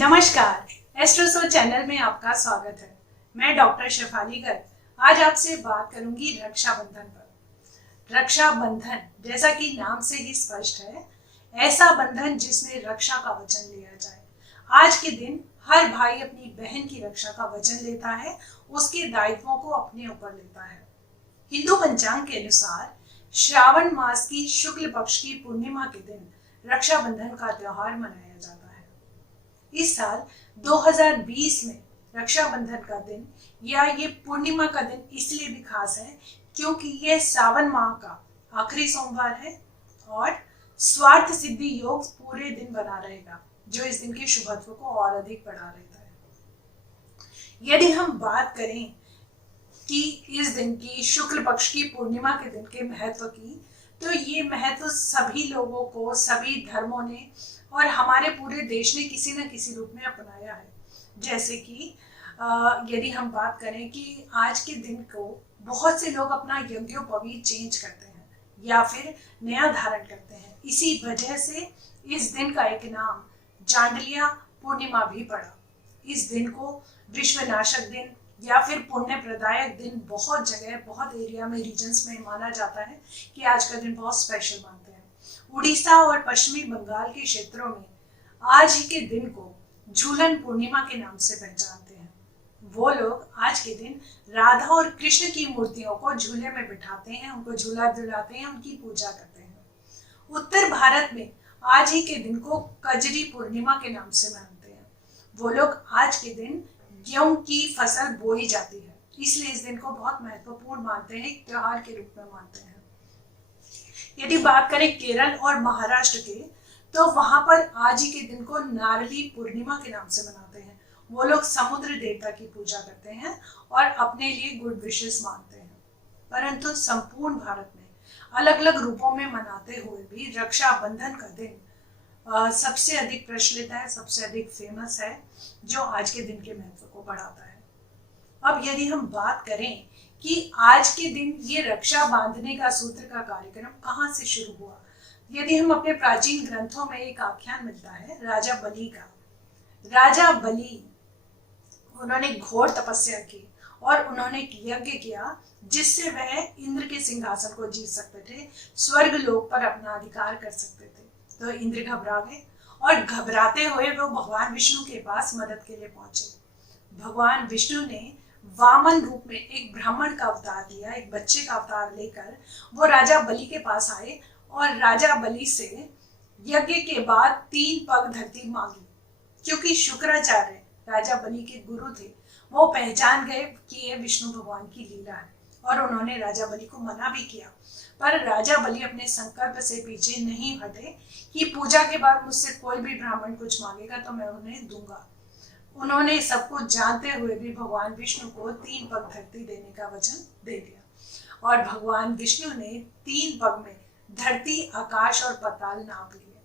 नमस्कार, एस्ट्रोसो चैनल में आपका स्वागत है। मैं डॉक्टर शेफाली गर्ग आज आपसे बात करूंगी रक्षाबंधन पर। रक्षाबंधन जैसा कि नाम से ही स्पष्ट है, ऐसा बंधन जिसमें रक्षा का वचन लिया जाए। आज के दिन हर भाई अपनी बहन की रक्षा का वचन लेता है, उसके दायित्वों को अपने ऊपर लेता है। हिंदू पंचांग के अनुसार श्रावण मास की शुक्ल पक्ष की पूर्णिमा के दिन रक्षाबंधन का त्योहार मनाया जाता है। इस साल 2020 में रक्षाबंधन का दिन या ये पूर्णिमा का दिन इसलिए भी खास है क्योंकि यह सावन माह का आखिरी सोमवार है और स्वार्थ सिद्धि योग पूरे दिन बना रहेगा, जो इस दिन के शुभत्व को और अधिक बढ़ा देता है। यदि हम बात करें कि इस दिन की शुक्ल पक्ष की पूर्णिमा के दिन के महत्व की, तो ये महत्व सभी लोगों को, सभी धर्मों ने और हमारे पूरे देश ने किसी न किसी रूप में अपनाया है। जैसे कि यदि हम बात करें कि आज के दिन को बहुत से लोग अपना यज्ञोपवीत चेंज करते हैं या फिर नया धारण करते हैं। इसी वजह से इस दिन का एक नाम जांडलिया पूर्णिमा भी पड़ा। इस दिन को विश्वनाशक दिन या फिर पुण्य प्रदायक दिन बहुत जगह, बहुत एरिया में, रीजन्स में माना जाता है कि आज का दिन बहुत स्पेशल मानते हैं। उड़ीसा और पश्चिमी बंगाल के क्षेत्रों में आज ही के दिन को झूलन पूर्णिमा के नाम से पहचानते हैं। वो लोग आज के दिन राधा और कृष्ण की मूर्तियों को झूले में बिठाते हैं, उनको झूला दिलाते हैं, उनकी पूजा करते हैं। उत्तर भारत में आज ही के दिन को कजरी पूर्णिमा के नाम से मानते हैं। वो लोग आज के दिन गेहूं की फसल बोई जाती है, इसलिए इस दिन को बहुत महत्वपूर्ण मानते हैं, एक त्योहार के रूप में मानते हैं। यदि बात करें केरल और महाराष्ट्र के, तो वहां पर आज ही के दिन को नारली पूर्णिमा के नाम से मनाते हैं। वो लोग समुद्र देवता की पूजा करते हैं और अपने लिए गुड विशेस मांगते हैं। परंतु संपूर्ण भारत में अलग अलग रूपों में मनाते हुए भी रक्षाबंधन का दिन सबसे अधिक प्रचलित है, सबसे अधिक फेमस है, जो आज के दिन के महत्व को बढ़ाता है। अब यदि हम बात करें कि आज के दिन ये रक्षा बांधने का सूत्र का कार्यक्रम कहाँ से शुरू हुआ, यदि हम अपने प्राचीन ग्रंथों में एक आख्यान मिलता है राजा बलि का। राजा बलि, उन्होंने घोर तपस्या की और उन्होंने एक यज्ञ किया जिससे वह इंद्र के सिंहासन को जीत सकते थे, स्वर्ग लोक पर अपना अधिकार कर सकते थे। तो इंद्र घबरा गए और घबराते हुए वो भगवान विष्णु के पास मदद के लिए पहुंचे। भगवान विष्णु ने वामन रूप में एक ब्राह्मण का अवतार लिया, एक बच्चे का अवतार लेकर वो राजा बलि के पास आए और राजा बलि से यज्ञ के बाद 3 पग धरती मांगी। क्योंकि शुक्राचार्य राजा बलि के गुरु थे, वो पहचान गए कि ये विष्णु भगवान की लीला है और उन्होंने राजा बलि को मना भी किया। पर राजा बलि अपने संकल्प से पीछे नहीं हटे कि पूजा के बाद मुझसे कोई भी ब्राह्मण कुछ मांगेगा तो मैं उन्हें दूंगा। उन्होंने सब कुछ जानते हुए भी भगवान विष्णु को 3 पग धरती देने का वचन दे दिया और भगवान विष्णु ने 3 पग में धरती, आकाश और पाताल नाप लिए।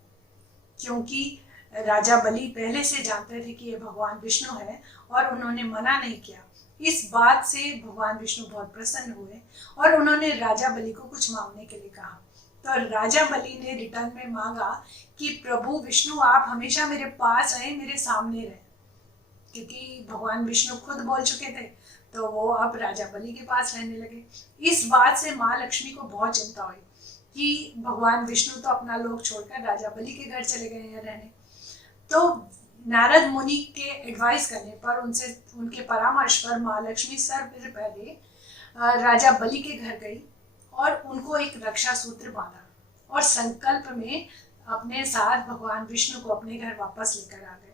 क्योंकि राजा बलि पहले से जानते थे कि ये भगवान विष्णु है और उन्होंने मना नहीं किया, इस बात से भगवान विष्णु बहुत प्रसन्न हुए और उन्होंने राजा बलि को कुछ मांगने के लिए कहा। तो राजा बलि ने रिटर्न में मांगा कि प्रभु विष्णु, आप हमेशा मेरे पास रहे, मेरे सामने रहे। क्योंकि भगवान विष्णु खुद बोल चुके थे, तो वो अब राजा बलि के पास रहने लगे। इस बात से माँ लक्ष्मी को बहुत चिंता हुई कि भगवान विष्णु तो अपना लोक छोड़कर राजा बलि के घर चले गए हैं रहने। तो नारद मुनि के एडवाइस करने पर, उनके परामर्श पर माँ लक्ष्मी सबसे पहले राजा बलि के घर गई और उनको एक रक्षा सूत्र बांधा और संकल्प में अपने साथ भगवान विष्णु को अपने घर वापस लेकर आ गए।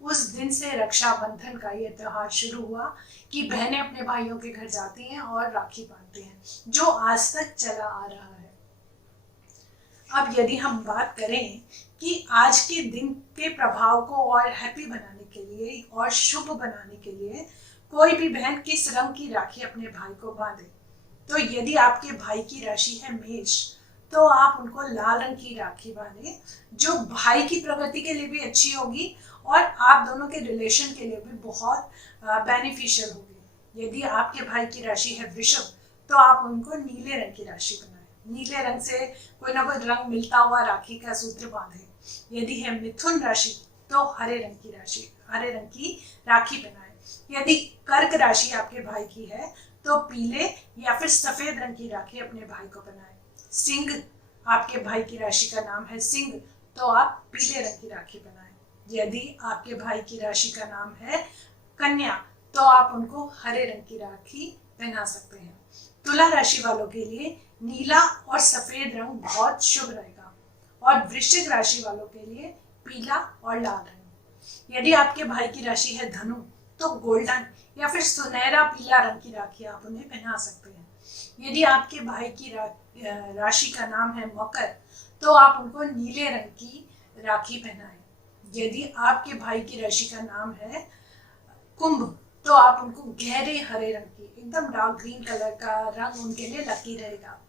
उस दिन से रक्षाबंधन का ये त्योहार शुरू हुआ कि बहनें अपने भाइयों के घर जाती हैं और राखी बांधती हैं, जो आज तक चला आ रहा है। अब यदि हम बात करें कि आज के दिन के प्रभाव को और हैप्पी बनाने के लिए और शुभ बनाने के लिए कोई भी बहन किस रंग की राखी अपने भाई को बांधे, तो यदि आपके भाई की राशि है मेष, तो आप उनको लाल रंग की राखी बांधे, जो भाई की प्रगति के लिए भी अच्छी होगी और आप दोनों के रिलेशन के लिए भी बहुत बेनिफिशियल होगी। यदि आपके भाई की राशि है वृषभ, तो आप उनको नीले रंग की राशि बनाएं, नीले रंग से कोई ना कोई रंग मिलता हुआ राखी का सूत्र बांधे। यदि है मिथुन राशि, तो हरे रंग की राखी पहनाएं। यदि कर्क राशि आपके भाई की है तो पीले या फिर सफेद रंग की राखी अपने भाई को पहनाएं। सिंह आपके भाई की राशि का नाम है सिंह, तो आप पीले रंग की राखी पहनाएं। यदि आपके भाई की राशि का नाम है कन्या तो आप उनको हरे रंग की राखी पहना सकते हैं। तुला राशि वालों के लिए नीला और सफेद रंग बहुत शुभ रहेगा और वृश्चिक राशि वालों के लिए पीला और लाल रंग। यदि आपके भाई की राशि है धनु तो गोल्डन या फिर सुनहरा पीला रंग की राखी आप उन्हें पहना सकते हैं। यदि आपके भाई की राशि का नाम है मकर तो आप उनको नीले रंग की राखी पहनाएं। यदि आपके भाई की राशि का नाम है कुंभ तो आप उनको गहरे हरे रंग की, एकदम डार्क ग्रीन कलर का रंग उनके लिए लकी रहेगा।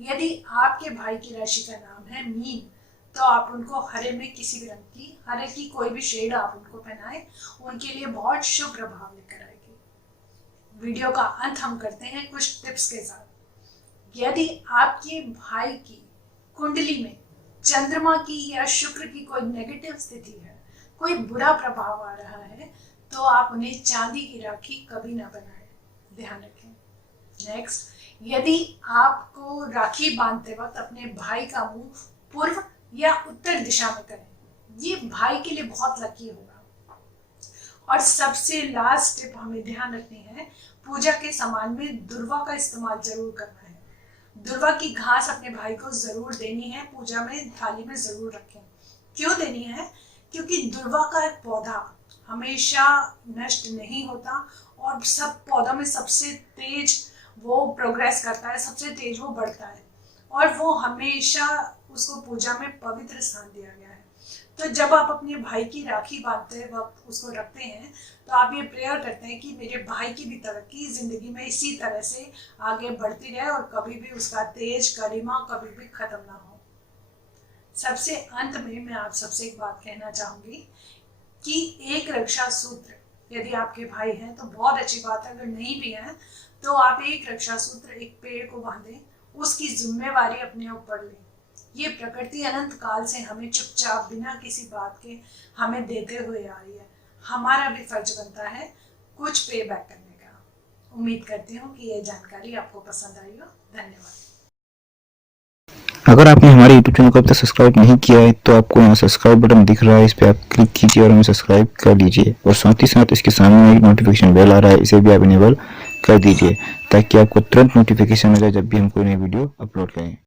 यदि आपके भाई की राशि का नाम है मीन तो आप उनको हरे में किसी भी रंग की, हरे की कोई भी शेड आप उनको पहनाएं, उनके लिए बहुत शुभ प्रभाव लेकर आएगी। वीडियो का अंत हम करते हैं कुछ टिप्स के साथ। यदि आपके भाई की कुंडली में चंद्रमा की या शुक्र की कोई नेगेटिव स्थिति है, कोई बुरा प्रभाव आ रहा है, तो आप उन्हें चांदी की राखी कभी ना बनाएं, ध्यान रखें। नेक्स्ट, यदि आपको राखी बांधते वक्त अपने भाई का मुंह पूर्व या उत्तर दिशा में करें, ये भाई के लिए बहुत लकी होगा। और सबसे लास्ट टिप हमें ध्यान रखनी है, पूजा के सामान में दुर्वा का इस्तेमाल जरूर करना है। दुर्वा की घास अपने भाई को जरूर देनी है, पूजा में थाली में जरूर रखें। क्यों देनी है? क्योंकि दुर्वा का एक पौधा हमेशा नष्ट नहीं होता और सब पौधा में सबसे तेज वो प्रोग्रेस करता है, सबसे तेज वो बढ़ता है और वो हमेशा उसको पूजा में पवित्र स्थान दिया गया है। तो जब आप अपने भाई की राखी बांधते वक्त उसको रखते हैं तो आप ये प्रेयर करते हैं कि मेरे भाई की भी तरक्की जिंदगी में इसी तरह से आगे बढ़ती रहे और कभी भी उसका तेज गरिमा कभी भी खत्म ना हो। सबसे अंत में मैं आप सबसे एक बात कहना चाहूंगी कि एक रक्षा सूत्र यदि आपके भाई हैं तो बहुत अच्छी बात है, अगर नहीं भी है तो आप एक रक्षा सूत्र एक पेड़ को बांधें, उसकी जिम्मेवारी अपने ऊपर लें। ये प्रकृति अनंत काल से हमें चुपचाप बिना किसी बात के हमें देते हुए आ रही है। हमारा भी फर्ज बनता है कुछ पे बैक करने का। उम्मीद करती हूँ कि ये जानकारी आपको पसंद आई हो। धन्यवाद। अगर आपने हमारे YouTube चैनल को अब तक सब्सक्राइब नहीं किया है तो आपको यहाँ सब्सक्राइब बटन दिख रहा है, इस पर आप क्लिक कीजिए और हमें सब्सक्राइब कर लीजिए और साथ ही साथ इसके सामने एक नोटिफिकेशन बेल आ रहा है, इसे भी आप इनेबल कर दीजिए ताकि आपको तुरंत नोटिफिकेशन मिले जब भी हम कोई नई वीडियो अपलोड करें।